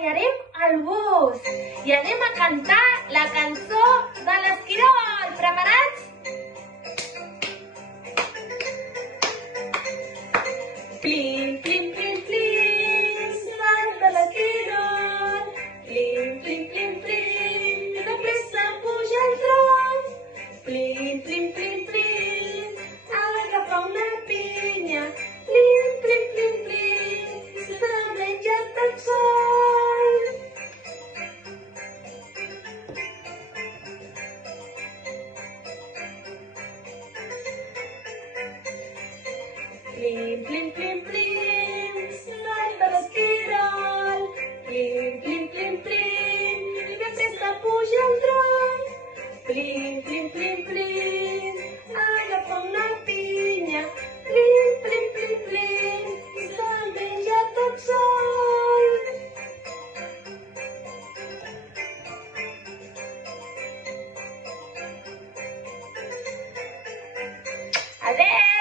ballarem al bus i anem a cantar la cançó de l'Esquirol. Preparats? Plim, plim, plim, plim, salta l'esquirol. Plim, plim, plim, plim, de pressa puja el tron. Plim, plim, plim, plim, agafa una pinya. Plim, plim, plim, plim, se menja tot sol. Plim, plim, plim, plim, salta l'esquirol. Plim, plim, plim, plim, i de pressa puja el tron. Plim, plim, plim, plim, agafa una pinya. Plim, plim, plim, plim, se'l menja tot sol. Adéu!